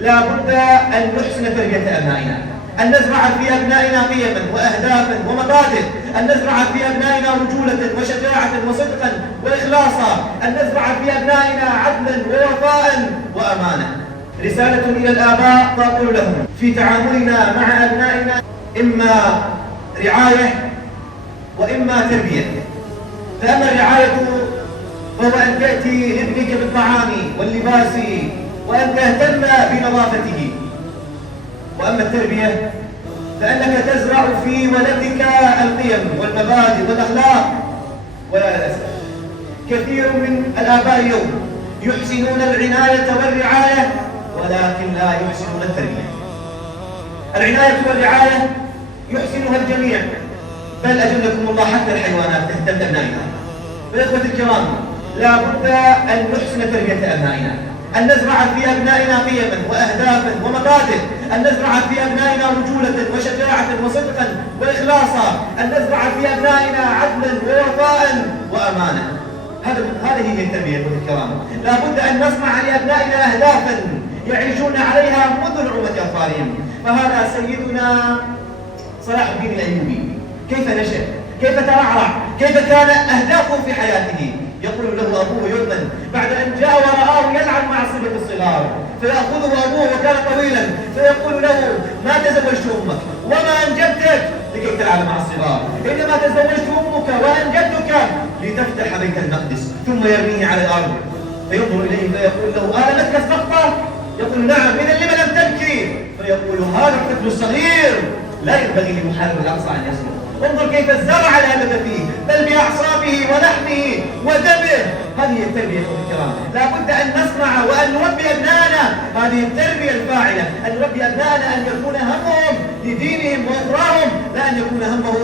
لا بد أن نحسن تربية أبنائنا، أن نزرع في أبنائنا قيما وأهدافا ومبادئ، أن نزرع في أبنائنا رجولة وشجاعة وصدقا وإخلاصا، أن نزرع في أبنائنا عدلا ووفاء وأمانة. رسالة إلى الآباء تقول لهم في تعاملنا مع أبنائنا إما رعاية وإما تربية. فأما الرعاية فهو أن تأتي لابنك بالطعام واللباس وأن تهتم بنظافته، وأما التربية فأنك تزرع في ولدك القيم والمبادئ والأخلاق. وللأسف كثير من الآباء اليوم يحسنون العناية والرعاية ولكن لا يحسنون التربية. العناية والرعاية يحسنها الجميع، بل أجلكم الله حتى الحيوانات تهتم بأبنائها. فإخوتي الكرام، لا بد أن نحسن تربية أبنائنا، أن نزرع في أبنائنا قيما وأهدافا ومبادئ، أن نزرع في أبنائنا رجولة وشجاعة وصدقا وإخلاصا، أن نزرع في أبنائنا عدلا ووفاء وأمانة. هذه هي التربية يا الكرام. لا بد أن نصنع لأبنائنا أهدافا يعيشون عليها منذ نعومة أظفارهم. فهذا سيدنا صلاح الدين الأيوبي كيف نشأ، كيف ترعرع، كيف كان أهدافه في حياته. يقول له أبوه يوما بعد أن جاء ورآه يلعب مع صبية الصغار، فيأخذه أبوه وكان طويلا فيقول له: ما تزوجت أمك وما أنجبتك لكي تلعب مع الصغار، إنما تزوجت أمك وأنجبتك لتفتح بيت المقدس. ثم يرميه على الأرض فينظر إليه فيقول له: ألمتك السقطة؟ يقول: نعم. إذا لم لم تبكي؟ فيقول: هذا الطفل الصغير لا ينبغي لمحارب الأقصى أن يسلم. انظر كيف الزرع الهدف فيه، بل بأعصابه ولحمه ودمه. هذه التربية الكرام. لا بد أن نصنع وأن نربي أبنائنا هذه التربية الفاعلة، أن نربي أبنائنا أن يكون همهم لدينهم وأخراهم، لا أن يكون همه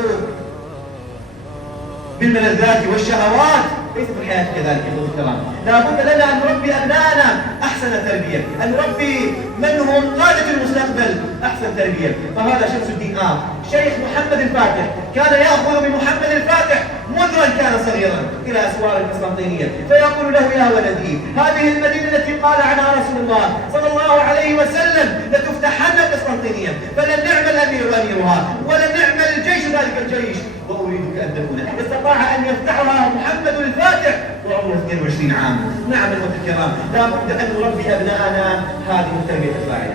بالملذات والشهوات. ليس في الحياة كذلك يا الكرام. لا بد لنا أن نربي أبنائنا أحسن تربية، أن نربي من هم قادة المستقبل أحسن تربية. فهذا شمس الدين شيخ محمد الفاتح كان يأخذ بمحمد الفاتح منذ أن كان صغيرا إلى أسوار القسطنطينية فيقول له: يا ولدي، هذه المدينة التي قال عنها رسول الله صلى الله عليه وسلم لتفتحن القسطنطينية، فلنعم الأمير أميرها ولنعم الجيش ذلك الجيش، وأريدك أن تكون. استطاع أن يفتحها محمد الفاتح وعمره 22 عام. نعم إخوتي الكرام، لا بد أن نربي أبناءنا هذه التربية الفاعلة.